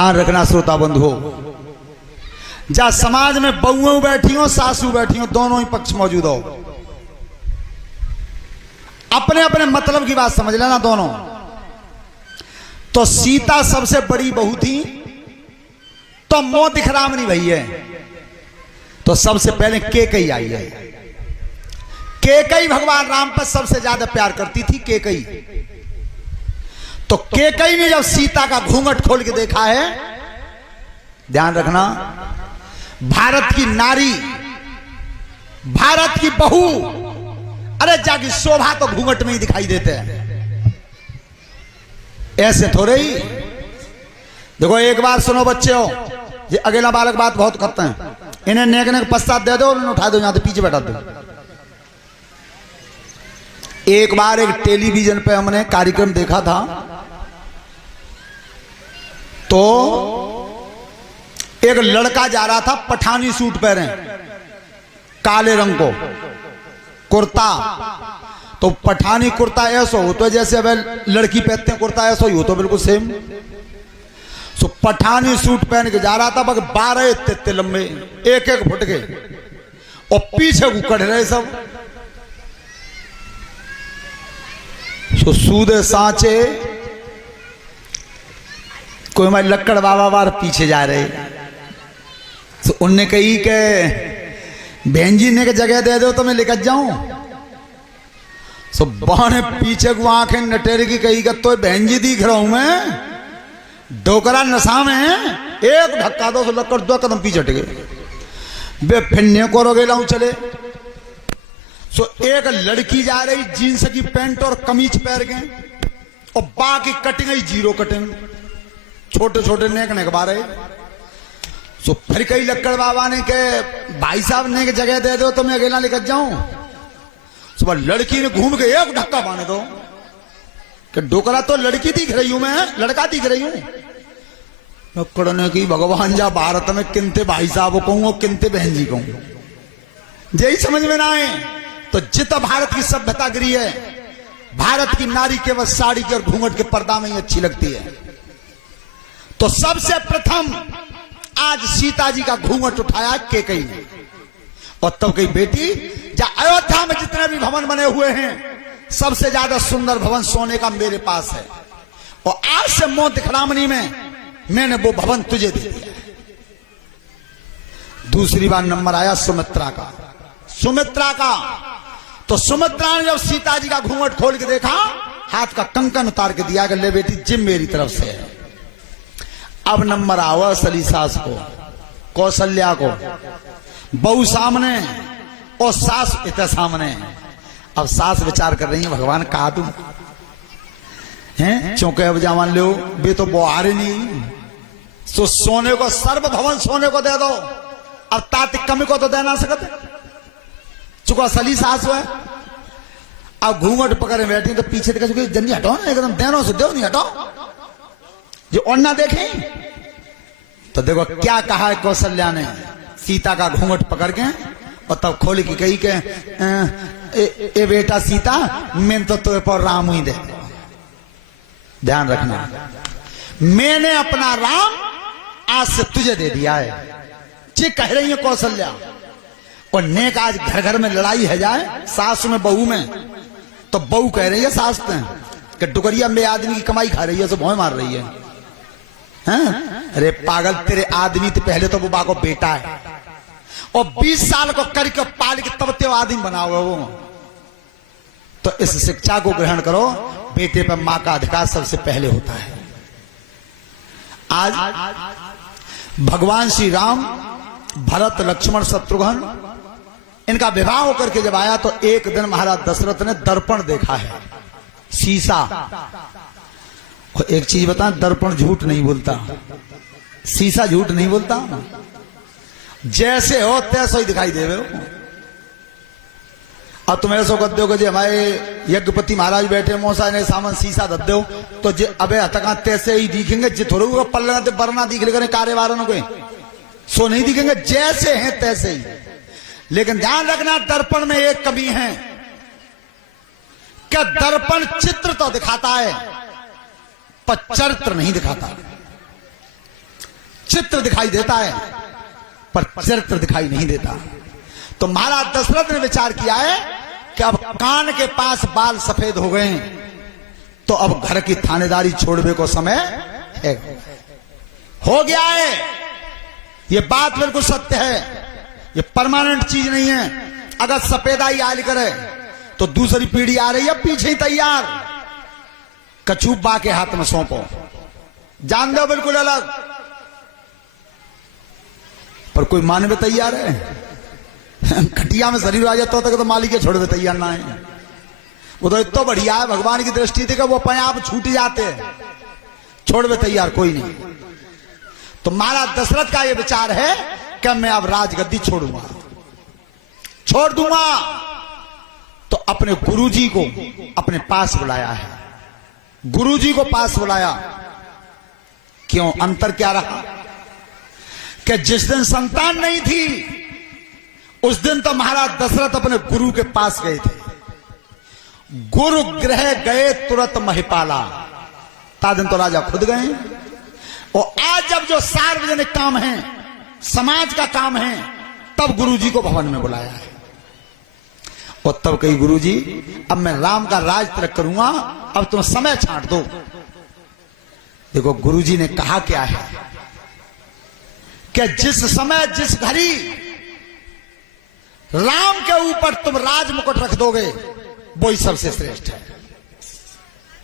ध्यान रखना श्रोता बंधुओं, जहां समाज में बहुओं बैठी हो सासू बैठी हो, दोनों ही पक्ष मौजूद हो, अपने अपने मतलब की बात समझ लेना दोनों। तो सीता सबसे बड़ी बहू थी, तो मोह दिखराम नहीं भई है, तो सबसे पहले केकई आई है। केकई भगवान राम पर सबसे ज्यादा प्यार करती थी केकई। तो केकई ने जब सीता का घूंघट खोल के देखा है, ध्यान रखना, भारत की नारी, भारत की बहू, अरे जाकी शोभा तो घूंघट में ही दिखाई देते हैं, ऐसे थोड़े ही। देखो एक बार सुनो बच्चे हो, ये अकेला बालक बात बहुत करते हैं, इन्हें नेक नेक पश्चात दे दो, उन्हें उठा दो, यहां से पीछे बैठा दो। एक बार एक टेलीविजन पे हमने कार्यक्रम देखा था, तो एक लड़का जा रहा था पठानी सूट पहने, काले रंग को कुर्ता, तो पठानी कुर्ता ऐसा हो तो जैसे अब लड़की पहनते हैं कुर्ता ऐसा ही हो तो बिल्कुल सेम। तो पठानी सूट पहन के जा रहा था, बस 12 इतने लंबे, 1-1 फुट के, और पीछे उकड़ रहे सब। तो सूदे सांचे कोई हमारे लक्कड़ बाबा बार पीछे जा रहे, तो उनने कही कि बहन जी ने जगह दे दो तो मैं लेकर जाऊं। तो बाने पीछे को आंखें नटेरे की कही कि तो बहन जी दिख रहा हूं मैं, डोकरा नशा में, एक धक्का दो तो लक्कड़ 2 कदम पीछे हट गए, बे फिरने को रोगे लाऊं चले। सो एक लड़की जा रही जींस की पैंट और कमीज पहन के, और बाकी कटिंग ही 0 कटिंग, छोटे छोटे नेक नेक बारे। सो फिर कई लक्कड़ बाबा ने के भाई साहब ने के जगह दे दो तो मैं अकेला लेकर जाऊं। सुबह लड़की ने घूम के एक धक्का माने दो कि डोकरा तो लड़की दिख रही हूं मैं, लड़का दिख रही हूं। लक्कड़ ने की भगवान जा भारत में किनते भाई साहब कहूं और किनते बहन जी कहूं, यही समझ में ना आए। तो जितना भारत की सभ्यता गिरी है, भारत की नारी केवल साड़ी के और घूंघट के पर्दा में ही अच्छी लगती है। तो सबसे प्रथम आज सीता जी का घूंघट उठाया केकई ने, और तब कई बेटी, जहां अयोध्या में जितने भी भवन बने हुए हैं, सबसे ज्यादा सुंदर भवन सोने का मेरे पास है, और आज से मोह दिखरामनी में मैंने वो भवन तुझे दे दिया। दूसरी बार नंबर आया सुमित्रा का, सुमित्रा का। तो सुमित्रा ने जब सीता जी का घूंघट खोल के देखा, हाथ का कंकन उतार के दिया कि ले बेटी जिम मेरी तरफ से है। अब नंबर आवा सली सास को, कौशल्या को, बहू सामने और सास इतना सामने। अब सास विचार कर रही है भगवान कहा तुम हैं चौके अब जमान लो बे तो बुहारे नहीं, तो सोने को सर्व भवन सोने को दे दो, अब तातिक कमी को तो दे ना सकते, चुका सली सास है। अब घूंघट पकड़े बैठी तो पीछे देखा जल्दी हटाओ ना, एकदम देनों से दो नहीं हटाओ जो और ना देखें। तो देखो क्या कहा है कौशल्या ने सीता का घूंघट पकड़ के, और तब खोल की कही के ए बेटा सीता मैं तो तुझे पर राम ही दे, ध्यान रखना, मैंने अपना राम आज से तुझे दे दिया है। ये कह रही है कौशल्या। और नेक आज घर घर में लड़ाई है जाए सास में बहू में, तो बहू कह रही है सास ने कि डुगरिया में आदमी की कमाई खा रही है, तो भौं मार रही है। हैं? अरे पागल, तेरे आदमी तो पहले तो वो बाको बेटा है, और 20 साल को करके पाल के तब ते आदमी बना हुआ वो। तो इस शिक्षा को ग्रहण करो, बेटे पर मां का अधिकार सबसे पहले होता है। आज भगवान श्री राम, भरत, लक्ष्मण, शत्रुघ्न, इनका विवाह होकर के जब आया तो एक दिन महाराज दशरथ ने दर्पण देखा है, शीशा। एक चीज बता, दर्पण झूठ नहीं बोलता, शीशा झूठ नहीं बोलता, जैसे हो तैसा ही दिखाई देवे। अब तुम ऐसा कर दो कि हमारे यज्ञपति महाराज बैठे मौसा ने सामन शीशा धर दो तो जे अबे हतका तैसे ही दिखेंगे, जे थोड़े पल्ला बरना दिख लेकर कार्यवारों को सो नहीं दिखेंगे, जैसे हैं तैसे ही। लेकिन ध्यान रखना दर्पण में एक कमी है, क्या दर्पण चित्र तो दिखाता है पर चरित्र नहीं दिखाता। चित्र दिखाई देता है पर चरित्र दिखाई नहीं देता। तो महाराज दशरथ ने विचार किया है कि अब कान के पास बाल सफेद हो गए तो अब घर की थानेदारी छोड़ने को समय है, हो गया है। ये बात बिल्कुल सत्य है, ये परमानेंट चीज नहीं है। अगर सफेदाई आयल करे तो दूसरी पीढ़ी आ रही है पीछे ही तैयार, कछुबा के हाथ में सौंपो, जान दो बिल्कुल अलग। पर कोई मानने में तैयार है? खटिया में शरीर आ जाता तक तो मालिक के छोड़ने तैयार ना है। वो तो इतना बढ़िया है भगवान की दृष्टि थी कि वो अपने आप छूट जाते हैं, छोड़ने तैयार कोई नहीं। तो महाराज दशरथ का ये विचार है कि मैं अब राजगद्दी छोड़ूंगा, छोड़ दूंगा। तो अपने गुरुजी को अपने पास बुलाया है, गुरुजी को पास बुलाया। क्यों? अंतर क्या रहा कि जिस दिन संतान नहीं थी उस दिन तो महाराज दशरथ अपने गुरु के पास गए थे। गुरु गृह गए तुरंत महिपाला, ता दिन तो राजा खुद गए। और आज जब जो सार्वजनिक काम है, समाज का काम है, तब गुरुजी को भवन में बुलाया है। और तब कही गुरुजी अब मैं राम का राज तिलक करूंगा, अब तुम समय छांट दो। देखो गुरुजी ने कहा क्या है कि जिस समय जिस घड़ी राम के ऊपर तुम राज मुकुट रख दोगे वही सबसे श्रेष्ठ है।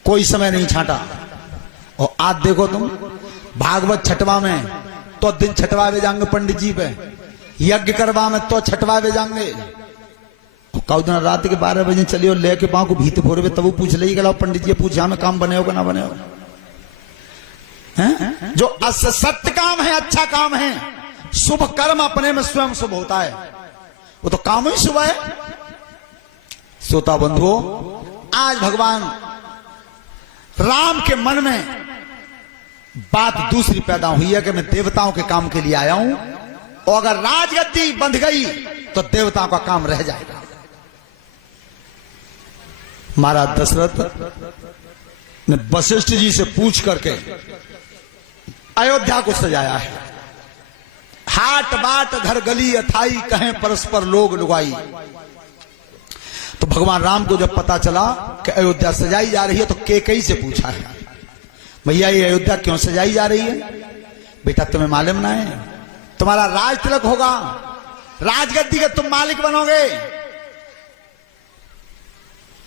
कोई समय नहीं छांटा। और आज देखो तुम भागवत छठवा में तो दिन छठवावे जाएंगे पंडित जी पे, यज्ञ करवा में तो छठवावे जाएंगे। कौ दिन रात के 12 बजे चलियो लेके पाँव को भीत फोड़े तब पूछ ली गला पंडित जी पूछा हमें काम बने होगा ना बने होगा। जो सत्य काम है, अच्छा काम है, शुभ कर्म अपने में स्वयं शुभ होता है, वो तो काम ही शुभ है। श्रोता बंधुओं, आज भगवान राम के मन में बात दूसरी पैदा हुई है कि मैं देवताओं के काम के लिए आया हूं, और अगर राजगद्दी बंध गई तो देवताओं का काम रह जाएगा। महाराज दशरथ ने वशिष्ठ जी से पूछ करके अयोध्या को सजाया है। हाट बाट घर गली अथाई कहें परस्पर लोग लुगाई। तो भगवान राम को जब पता चला कि अयोध्या सजाई जा रही है तो कैकेयी से पूछा है, भैया ये अयोध्या क्यों सजाई जा रही है? बेटा तुम्हें मालूम ना है, तुम्हारा राज तिलक होगा, राजगद्दी के तुम मालिक बनोगे।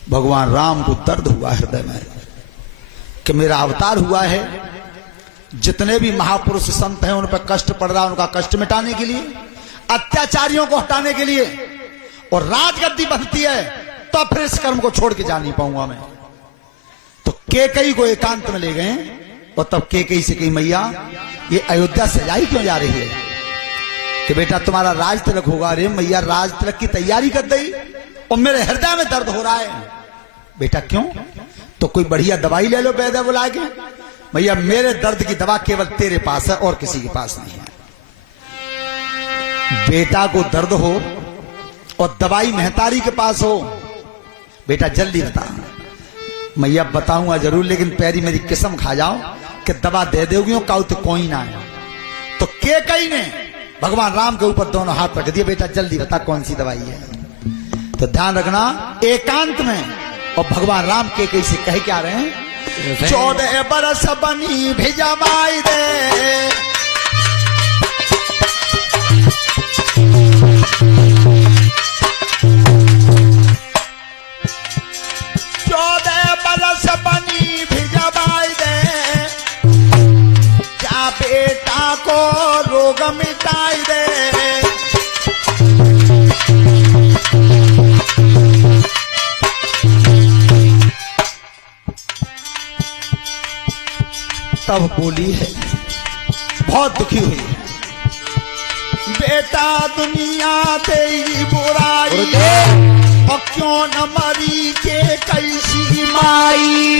भगवान राम को दर्द हुआ हृदय में कि मेरा अवतार हुआ है, जितने भी महापुरुष संत हैं उन पर कष्ट पड़ रहा है, उनका कष्ट मिटाने के लिए, अत्याचारियों को हटाने के लिए, और राजगद्दी बनती है तो फिर इस कर्म को छोड़ के जा नहीं पाऊंगा मैं। तो कैकेयी को एकांत में ले गए और तब कैकेयी से कही मैया ये अयोध्या सजाई क्यों जा रही है? कि बेटा तुम्हारा राज तिलक होगा। अरे मैया राज तिलक की तैयारी कर दी और मेरे हृदय में दर्द हो रहा है। बेटा क्यों? तो कोई बढ़िया दवाई ले लो वैद्य बुला के। भैया मेरे दर्द की दवा केवल तेरे पास है और किसी के पास नहीं है। बेटा को दर्द हो और दवाई महतारी के पास हो, बेटा जल्दी बता। मैया बताऊंगा जरूर, लेकिन पैरी मेरी कसम खा जाओ कि दवा दे दोगी काउ तो कोई ना है। तो कैकेयी ने भगवान राम के ऊपर दोनों हाथ रख दिए, बेटा जल्दी बता कौन सी दवाई है। तो ध्यान रखना एकांत में। और भगवान राम कैकेयी से कह क्या रहे हैं? 14 बरस बनी भिजवाई दे, 14 बरस बनी भिजवाई दे, क्या बेटा को रोग मिटाई दे। तब बोली है, बहुत दुखी हुई है, बेटा दुनिया तेरी बुराई और क्यों न मरी के कैसी माई।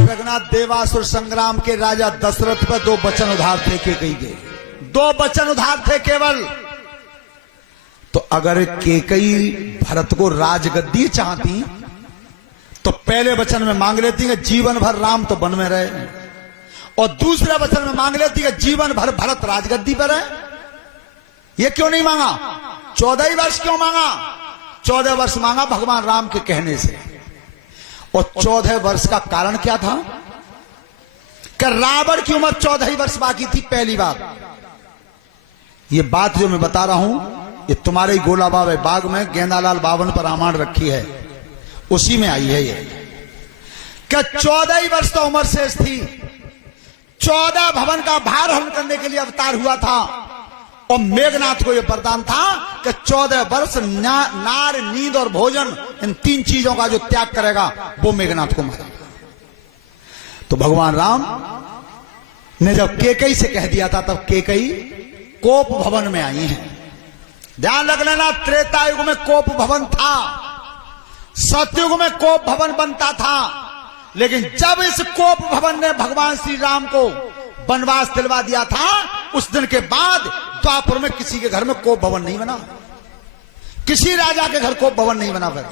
रघुनाथ देवासुर संग्राम के राजा दशरथ पर 2 वचन उधार थे कैकेयी के, 2 वचन उधार थे केवल। तो अगर कैकेयी भरत को राजगद्दी चाहती तो पहले वचन में मांग लेती है जीवन भर राम तो वन में रहे, और दूसरे वचन में मांग लेती है जीवन भर भरत राजगद्दी पर है। ये क्यों नहीं मांगा? 14 वर्ष क्यों मांगा? 14 वर्ष मांगा भगवान राम के कहने से। और 14 वर्ष का कारण क्या था? कि रावण की उम्र 14 वर्ष बाकी थी। पहली बात, ये बात जो मैं बता रहा हूं ये तुम्हारे ही गोला बाग में गेंदालाल बावन पर रामायण रखी है, उसी में आई है ये। कि 14 वर्ष तो उम्र शेष थी, 14 भवन का भार हरण करने के लिए अवतार हुआ था, और मेघनाथ को यह वरदान था कि 14 वर्ष नार नींद और भोजन इन 3 चीजों का जो त्याग करेगा वो मेघनाथ को मारेगा। तो भगवान राम ने जब केकई से कह दिया था तब केकई कोप भवन में आई हैं। ध्यान रख लेना, त्रेता युग में कोप भवन था, सतयुग में कोप भवन बनता था, लेकिन जब इस कोप भवन ने भगवान श्री राम को वनवास दिलवा दिया था, उस दिन के बाद द्वापर में किसी के घर में कोप भवन नहीं बना, किसी राजा के घर कोप भवन नहीं बना। फिर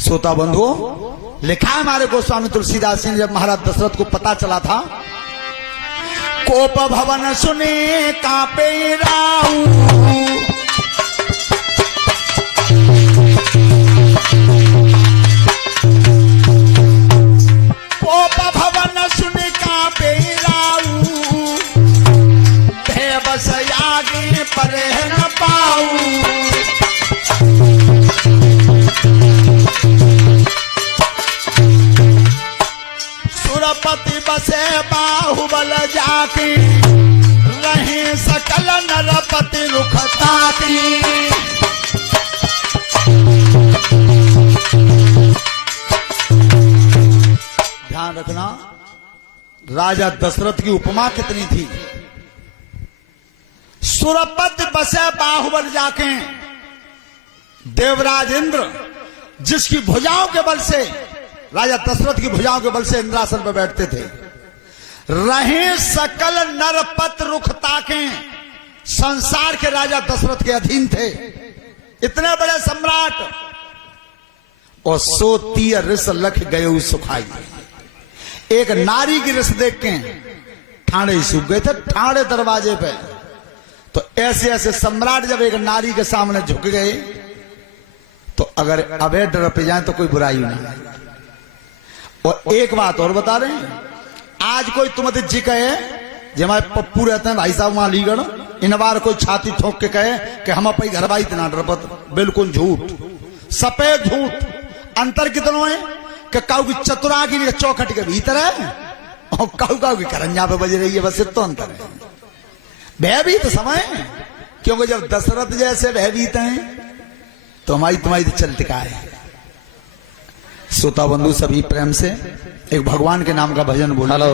श्रोता बंधुओं, लिखा है हमारे गोस्वामी तुलसीदास जी ने, जब महाराज दशरथ को पता चला था, कोप भवन सुने कांपे राऊ, कोप भवन सुने कांपे राऊ, भय बस आगे पर न पाऊ। सुरपति बसे बाहुबल जाके, रहे सकल नरपति रुख ताकी। ध्यान रखना, राजा दशरथ की उपमा कितनी थी। सुरपति बसे बाहुबल जाके, देवराज इंद्र जिसकी भुजाओं के बल से, राजा दशरथ की भुजाओं के बल से इंद्रासन पर बैठते थे, रहे सकल नरपत रुख ताके, संसार के राजा दशरथ के अधीन थे, इतने बड़े सम्राट, और सो तीय रिस लख गए सुखाई। एक नारी की रिस देख के ठाणे सूख गए थे, ठाणे दरवाजे पे। तो ऐसे ऐसे सम्राट जब एक नारी के सामने झुक गए, तो अगर अभय डर पे जाए तो कोई बुराई नहीं। और एक बात और बता रहे हैं, आज कोई तुम जी कहे, जो हमारे पप्पू रहते हैं भाई साहब वहां अलीगढ़, इन बार कोई छाती ठोक के कहे कि हम अपनी घर बाई इतना डरपत, बिल्कुल झूठ, सफेद झूठ। अंतर कितनों है कि काऊ की चतुरा की चौखट के भीतर है, और काऊ की करंजा पे बज रही है, बस इतना अंतर है। भयभीत समय, क्योंकि जब दशरथ जैसे भयभीत हैं तो हमारी तुम्हारी तो चलती का है। श्रोता बंधु सभी प्रेम से एक भगवान के नाम का भजन बोलो।